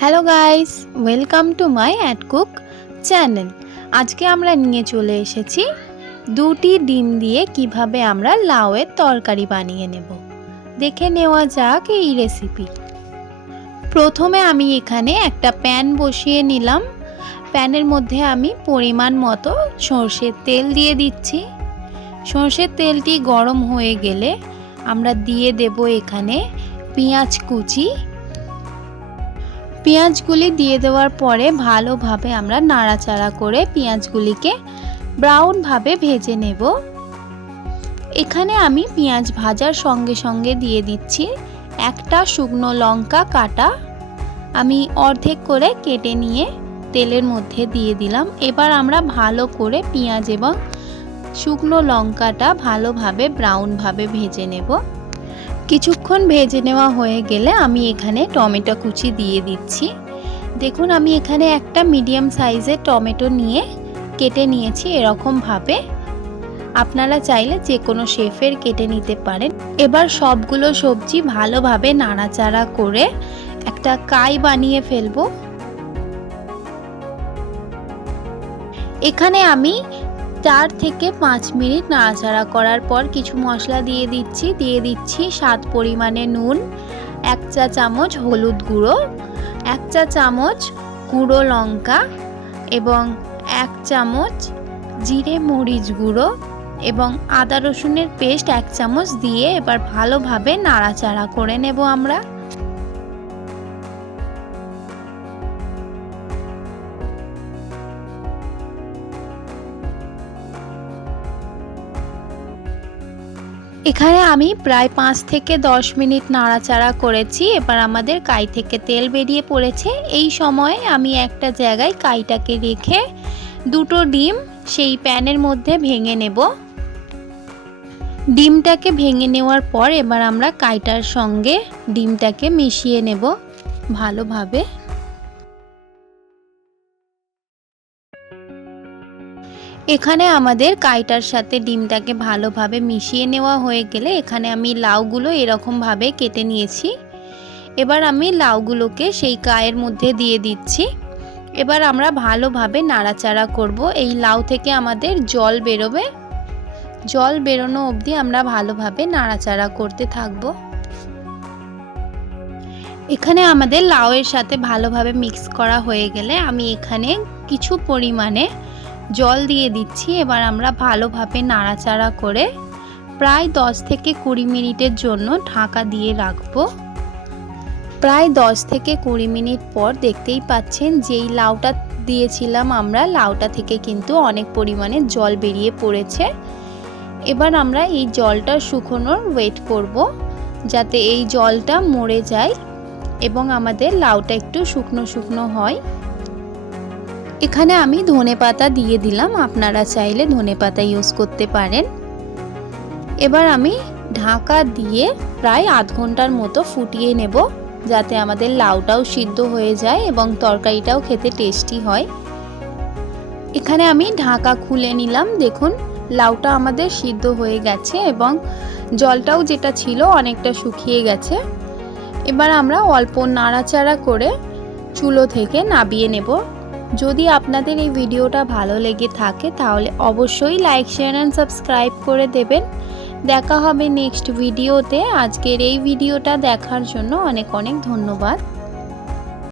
Hello guys welcome to my ad cook channel আজকে আমরা নিয়ে চলে এসেছি দুটি ডিম দিয়ে কীভাবে আমরা লাউয়ের তরকারি বানিয়ে নেব। দেখে নেওয়া যাক এই রেসিপি প্রথমে আমি এখানে একটা প্যান বসিয়ে নিলাম। প্যানের মধ্যে আমি পরিমাণ মতো সর্ষের তেল দিয়ে দিচ্ছি। সর্ষের তেলটি গরম হয়ে গেলে আমরা দিয়ে দেব এখানে পেঁয়াজ কুচি পেঁয়াজগুলি দিয়ে দেওয়ার পরে ভালোভাবে আমরা নাড়াচাড়া করে পেঁয়াজগুলিকে ব্রাউনভাবে ভেজে নেব। এখানে আমি পেঁয়াজ ভাজার সঙ্গে সঙ্গে দিয়ে দিচ্ছি একটা শুকনো লঙ্কা কাটা। আমি অর্ধেক করে কেটে নিয়ে তেলের মধ্যে দিয়ে দিলাম। এবার আমরা ভালো করে পেঁয়াজ এবং শুকনো লঙ্কাটা ভালোভাবে ব্রাউনভাবে ভেজে নেব। কিছুক্ষণ ভেজে নেওয়া হয়ে গেলে আমি এখানে টমেটো কুচি দিয়ে দিচ্ছি। দেখুন, আমি এখানে একটা মিডিয়াম সাইজের টমেটো নিয়ে কেটে নিয়েছি এরকমভাবে। আপনারা চাইলে যে কোনো শেফের কেটে নিতে পারেন। এবার সবগুলো সবজি ভালোভাবে নাড়াচাড়া করে একটা কাই বানিয়ে ফেলব। এখানে আমি চার থেকে পাঁচ মিনিট নাড়াচাড়া করার পর কিছু মশলা দিয়ে দিচ্ছি। দিয়ে দিচ্ছি স্বাদ পরিমাণে নুন, এক চা চামচ হলুদ গুঁড়ো, এক চা চামচ গুঁড়ো লঙ্কা এবং এক চামচ জিরে মরিচ গুঁড়ো এবং আদা রসুনের পেস্ট এক চামচ দিয়ে এবার ভালোভাবে নাড়াচাড়া করে নেব আমরা। এখানে আমি প্রায় পাঁচ থেকে দশ মিনিট নাড়াচাড়া করেছি। এবার আমাদের কাই থেকে তেল বেরিয়ে পড়েছে। এই সময়ে আমি একটা জায়গায় কাইটাকে রেখে দুটো ডিম সেই প্যানের মধ্যে ভেঙে নেব। ডিমটাকে ভেঙে নেওয়ার পর এবার আমরা কাইটার সঙ্গে ডিমটাকে মিশিয়ে নেব ভালোভাবে। এখানে আমাদের কাইটার সাথে ডিমটাকে ভালোভাবে মিশিয়ে নেওয়া হয়ে গেলে এখানে আমি লাউগুলো এরকমভাবে কেটে নিয়েছি। এবার আমি লাউগুলোকে সেই কায়ের মধ্যে দিয়ে দিচ্ছি। এবার আমরা ভালোভাবে নাড়াচাড়া করব। এই লাউ থেকে আমাদের জল বেরোবে। জল বেরোনো অবধি আমরা ভালোভাবে নাড়াচাড়া করতে থাকব। এখানে আমাদের লাউয়ের সাথে ভালোভাবে মিক্স করা হয়ে গেলে আমি এখানে কিছু পরিমাণে জল দিয়ে দিচ্ছি, এবার আমরা ভালোভাবে নাড়াচাড়া করে প্রায় 10 থেকে কুড়ি মিনিটের জন্য ঢাকা দিয়ে রাখব। প্রায় 10 থেকে কুড়ি মিনিট পর দেখতেই পাচ্ছেন যেই লাউটা দিয়েছিলাম আমরা, লাউটা থেকে কিন্তু অনেক পরিমাণে জল বেরিয়ে পড়েছে। এবার আমরা এই জলটা শুকোনোর ওয়েট করব, যাতে এই জলটা মরে যায় এবং আমাদের লাউটা একটু শুকনো শুকনো হয়। এখানে আমি ধনে পাতা দিয়ে দিলাম। আপনারা চাইলে ধনে পাতা ইউজ করতে পারেন। এবার আমি ঢাকা দিয়ে প্রায় আধ ঘণ্টার মতো ফুটিয়ে নেব যাতে আমাদের লাউটাও সিদ্ধ হয়ে যায় এবং তরকারিটাও খেতে টেস্টি হয়। এখানে আমি ঢাকা খুলে নিলাম। দেখুন, লাউটা আমাদের সিদ্ধ হয়ে গেছে এবং জলটাও যেটা ছিল অনেকটা শুকিয়ে গেছে। এবার আমরা অল্প নাড়াচাড়া করে চুলো থেকে নাবিয়ে নেব। যদি আপনাদের এই ভিডিওটা ভালো লেগে থাকে, তাহলে অবশ্যই লাইক শেয়ার অ্যান্ড সাবস্ক্রাইব করে দেবেন। দেখা হবে নেক্সট ভিডিওতে আজকের এই ভিডিওটা দেখার জন্য অনেক অনেক ধন্যবাদ।